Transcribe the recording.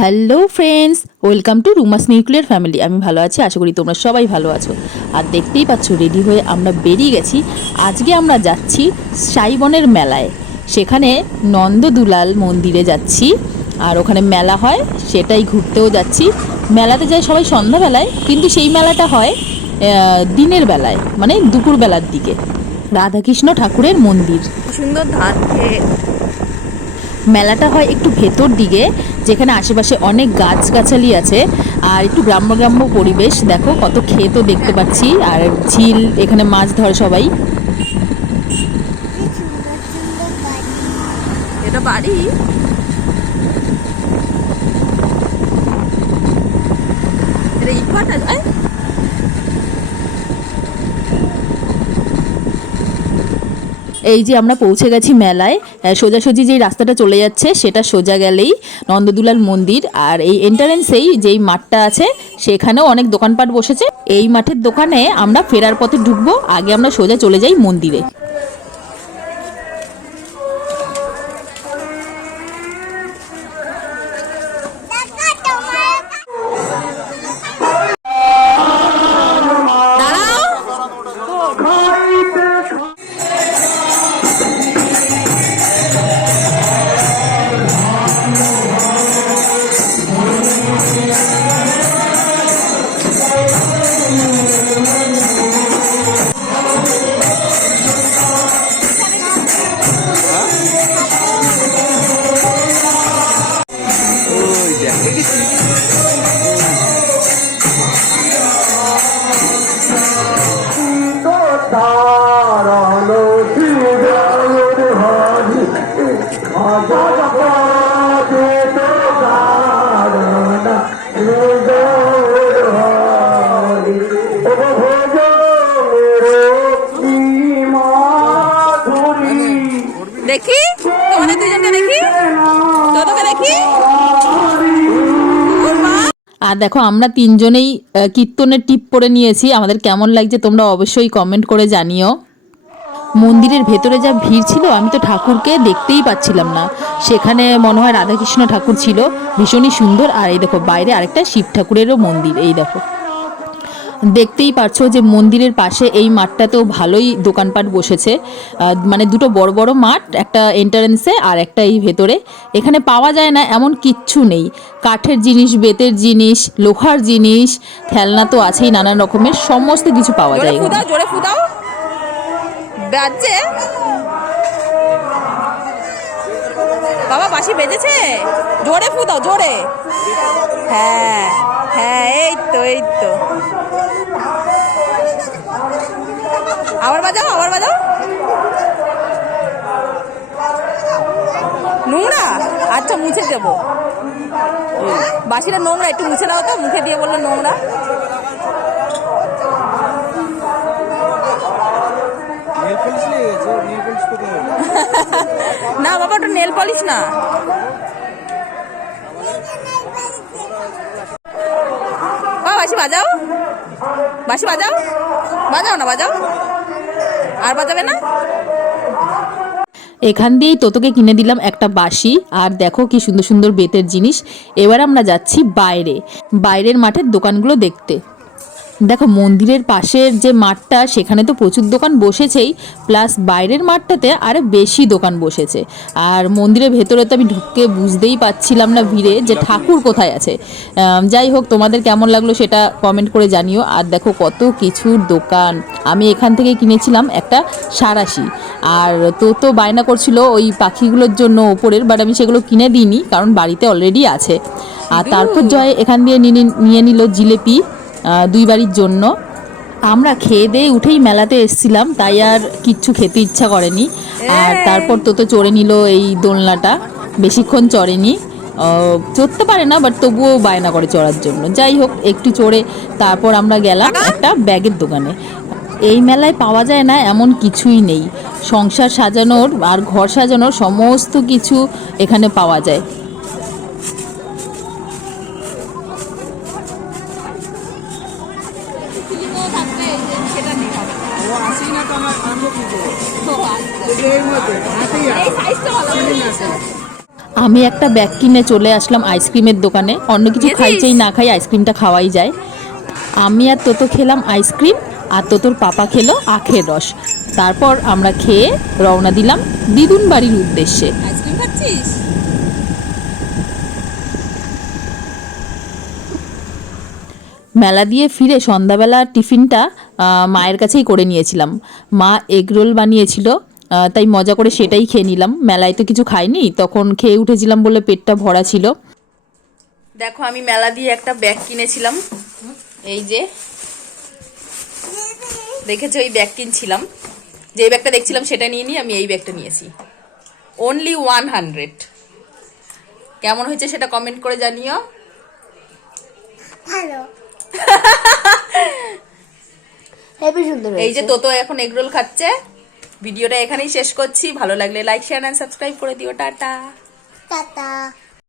Hello friends, welcome to রুমাস nuclear family. আমি ভালো আছি, আশা করি তোমরা সবাই ভালো আছো। আর দেখতেই পাচ্ছ রেডি হয়ে আমরা বেরিয়ে গেছি। আজকে আমরা যাচ্ছি সাইবনের মেলায়। সেখানে নন্দদুলাল মন্দিরে যাচ্ছি, আর ওখানে মেলা হয়, সেটাই ঘুরতেও যাচ্ছি। মেলাতে যায় সবাই সন্ধ্যাবেলায়, কিন্তু সেই মেলাটা হয় দিনের বেলায়, মানে দুপুরবেলার দিকে। রাধাকৃষ্ণ ঠাকুরের মন্দির, সুন্দর ধান খেয়ে মেলাটা হয় একটু ভেতর দিকে, যেখানে আশেপাশে অনেক গাছগাছালি আছে আর একটু গ্রাম্য গ্রাম্য পরিবেশ। দেখো কত ক্ষেতও দেখতে পাচ্ছি, আর ঝিল, এখানে মাছ ধরে সবাই। এটা বাড়ি। এটা ইটভাটা যায়। এই যে আমরা পৌঁছে গেছি মেলায়। সোজাসুজি যেই রাস্তাটা চলে যাচ্ছে সেটা সোজা গেলেই নন্দদুলাল মন্দির। আর এই এন্ট্রান্সেই যেই মাঠটা আছে সেখানেও অনেক দোকানপাট বসেছে। এই মাঠের দোকানে আমরা ফেরার পথে ঢুকবো, আগে আমরা সোজা চলে যাই মন্দিরে। দেখি তোমাদের দুজনকে দেখি, তোকে দেখি। আর দেখো আমরা তিনজনেই কীর্তনের টিপ পরে নিয়েছি। আমাদের কেমন লাগছে তোমরা অবশ্যই কমেন্ট করে জানিও। মন্দিরের ভেতরে যা ভিড় ছিল, আমি তো ঠাকুরকে দেখতেই পাচ্ছিলাম না। সেখানে মনে হয় রাধাকৃষ্ণ ঠাকুর ছিল, ভীষণই সুন্দর। আর এই দেখো বাইরে আরেকটা শিব ঠাকুরেরও মন্দির। এই দেখো, দেখতেই পাচ্ছ যে মন্দিরের পাশে এই মাঠটাতেও ভালোই দোকানপাট বসেছে। মানে দুটো বড় বড় মাঠ, একটা এন্ট্রান্সে আর একটা এই ভেতরে। এখানে পাওয়া যায় না এমন কিচ্ছু নেই। কাঠের জিনিস, বেতের জিনিস, লোহার জিনিস, খেলনা তো আছেই, নানান রকমের সমস্ত কিছু পাওয়া যায়। জোরে ফুদাও বাজছে। বাবা বাঁশি বেজেছে, জোরে ফুদাও জোরে। হ্যাঁ হ্যাঁ, এই তো এই তো। আবার বাজাও, আবার বাজাও। নোংরা, আচ্ছা মুছে দেবো। বাঁশিটা নোংরা, একটু মুছে দাও তো। মুখে দিয়ে বললো নোংরা। না বাবা, ওটা নেল পলিশ না। বাঁশি বাজাও, বাঁশি বাজাও, বাজাও না, বাজাও। আর বাজাবে না? এখান দিয়েই তোতোকে কিনে দিলাম একটা বাঁশি। আর দেখো কি সুন্দর সুন্দর বেতের জিনিস। এবার আমরা যাচ্ছি বাইরের মাঠের দোকানগুলো দেখতে। দেখো মন্দিরের পাশের যে মাঠটা, সেখানে তো প্রচুর দোকান বসেছেই, প্লাস বাইরের মাঠটাতে আরও বেশি দোকান বসেছে। আর মন্দিরের ভেতরে তো আমি ঢুকে বুঝতেই পাচ্ছিলাম না ভিড়ে যে ঠাকুর কোথায় আছে। যাই হোক, তোমাদের কেমন লাগলো সেটা কমেন্ট করে জানিও। আর দেখো কত কিছুর দোকান। আমি এখান থেকে কিনেছিলাম একটা সাঁড়াশি। আর তো বায়না করছিল ওই পাখিগুলোর জন্য ওপরের, বাট আমি সেগুলো কিনে দিইনি, কারণ বাড়িতে অলরেডি আছে। আর তারপর জয় এখান দিয়ে নিয়ে নিল জিলেপি 2 বাড়ির জন্য। আমরা খেয়ে দিয়ে উঠেই মেলাতে এসেছিলাম, তাই আর কিচ্ছু খেতে ইচ্ছা করেনি। আর তারপর তো চড়ে নিল এই দোলনাটা, বেশিক্ষণ চড়েনি, চড়তে পারে না, বাট তবুও বায়না করে চড়ার জন্য। যাই হোক, একটু চড়ে তারপর আমরা গেলাম একটা ব্যাগের দোকানে। এই মেলায় পাওয়া যায় না এমন কিছুই নেই। সংসার সাজানোর আর ঘর সাজানোর সমস্ত কিছু এখানে পাওয়া যায়। আমি একটা ব্যাগ কিনে চলে আসলাম আইসক্রিমের দোকানে। অন্য কিছু খাই খেয়েছিস? চাই না খাই, আইসক্রিমটা খাওয়াই যায়। আমি আর তোতো খেলাম আইসক্রিম, আর তোতোর পাপা খেলো আখের রস। তারপর আমরা খেয়ে রওনা দিলাম দিদুন বাড়ির উদ্দেশ্যে। আইসক্রিম খাচ্ছিস? মেলা দিয়ে ফিরে সন্ধ্যাবেলা টিফিনটা মায়ের কাছেই করে নিয়েছিলাম। মা এগরোল বানিয়েছিল, তাই মজা করে সেটাই খেয়ে নিলাম। মেলায় তো কিছু খাইনি, তখন খেয়ে উঠেছিলাম বলে পেটটা ভরা ছিল। দেখো আমি মেলা দিয়ে একটা ব্যাগ কিনেছিলাম, এই যে দেখেছো, এই ব্যাগ কিনছিলাম। যে ব্যাগটা দেখছিলাম সেটা নিয়ে আমি এই ব্যাগটা নিয়েছি। অনলি 100। কেমন হয়েছে সেটা কমেন্ট করে জানিও। ভালো, হেবি সুন্দর এই যে হয়েছে। তোতো এখন এগরোল খাচ্ছে। ভিডিওটা এখানেই শেষ করছি। ভালো লাগলে লাইক শেয়ার এন্ড সাবস্ক্রাইব করে দিও। টাটা। টাটা।